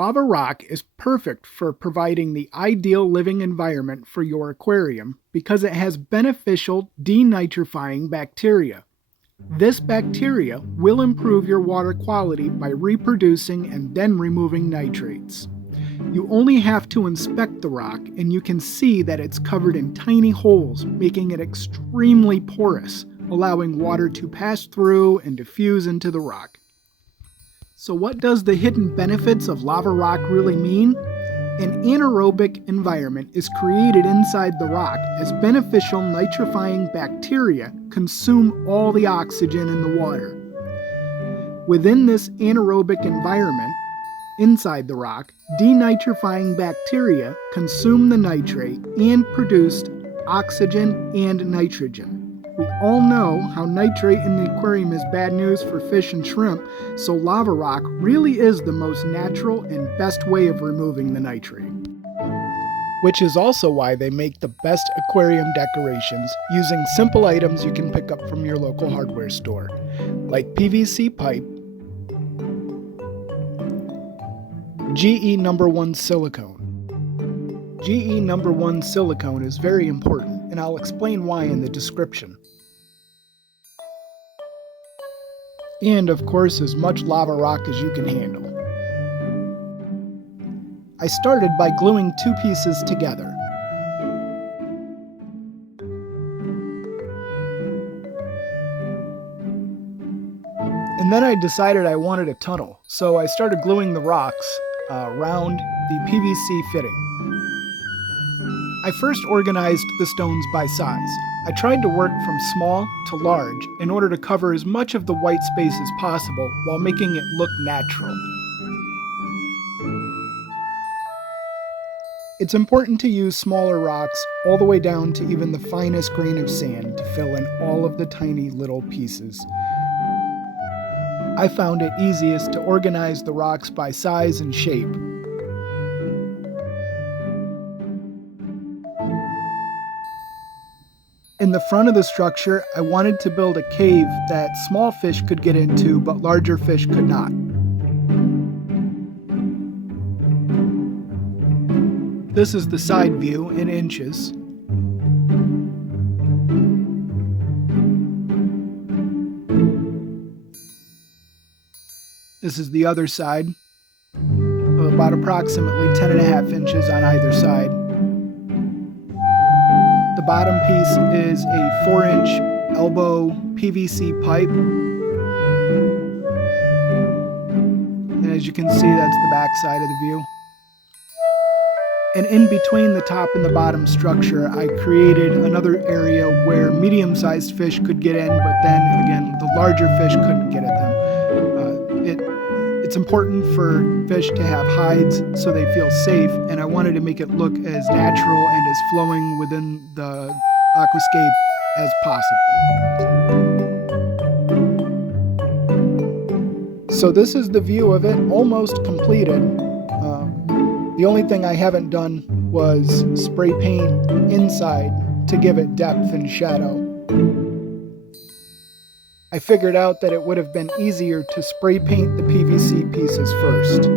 Lava rock is perfect for providing the ideal living environment for your aquarium because it has beneficial denitrifying bacteria. This bacteria will improve your water quality by reproducing and then removing nitrates. You only have to inspect the rock and you can see that it's covered in tiny holes, making it extremely porous, allowing water to pass through and diffuse into the rock. So what does the hidden benefits of lava rock really mean? An anaerobic environment is created inside the rock as beneficial nitrifying bacteria consume all the oxygen in the water. Within this anaerobic environment, inside the rock, denitrifying bacteria consume the nitrate and produce oxygen and nitrogen. We all know how nitrate in the aquarium is bad news for fish and shrimp, so lava rock really is the most natural and best way of removing the nitrate. Which is also why they make the best aquarium decorations using simple items you can pick up from your local hardware store, like PVC pipe, GE number 1 silicone. GE number 1 silicone is very important, and I'll explain why in the description. And of course, as much lava rock as you can handle. I started by gluing 2 pieces together. And then I decided I wanted a tunnel, so I started gluing the rocks around the PVC fitting. I first organized the stones by size. I tried to work from small to large in order to cover as much of the white space as possible while making it look natural. It's important to use smaller rocks all the way down to even the finest grain of sand to fill in all of the tiny little pieces. I found it easiest to organize the rocks by size and shape. In the front of the structure, I wanted to build a cave that small fish could get into, but larger fish could not. This is the side view in inches. This is the other side, about approximately 10.5 inches on either side. The bottom piece is a 4-inch elbow PVC pipe. And as you can see, that's the back side of the view. And in between the top and the bottom structure, I created another area where medium-sized fish could get in, but then again, the larger fish couldn't get at them. It's important for fish to have hides so they feel safe, and I wanted to make it look as natural and as flowing within the aquascape as possible. So this is the view of it, almost completed. The only thing I haven't done was spray paint inside to give it depth and shadow. I figured out that it would have been easier to spray paint the PVC pieces first.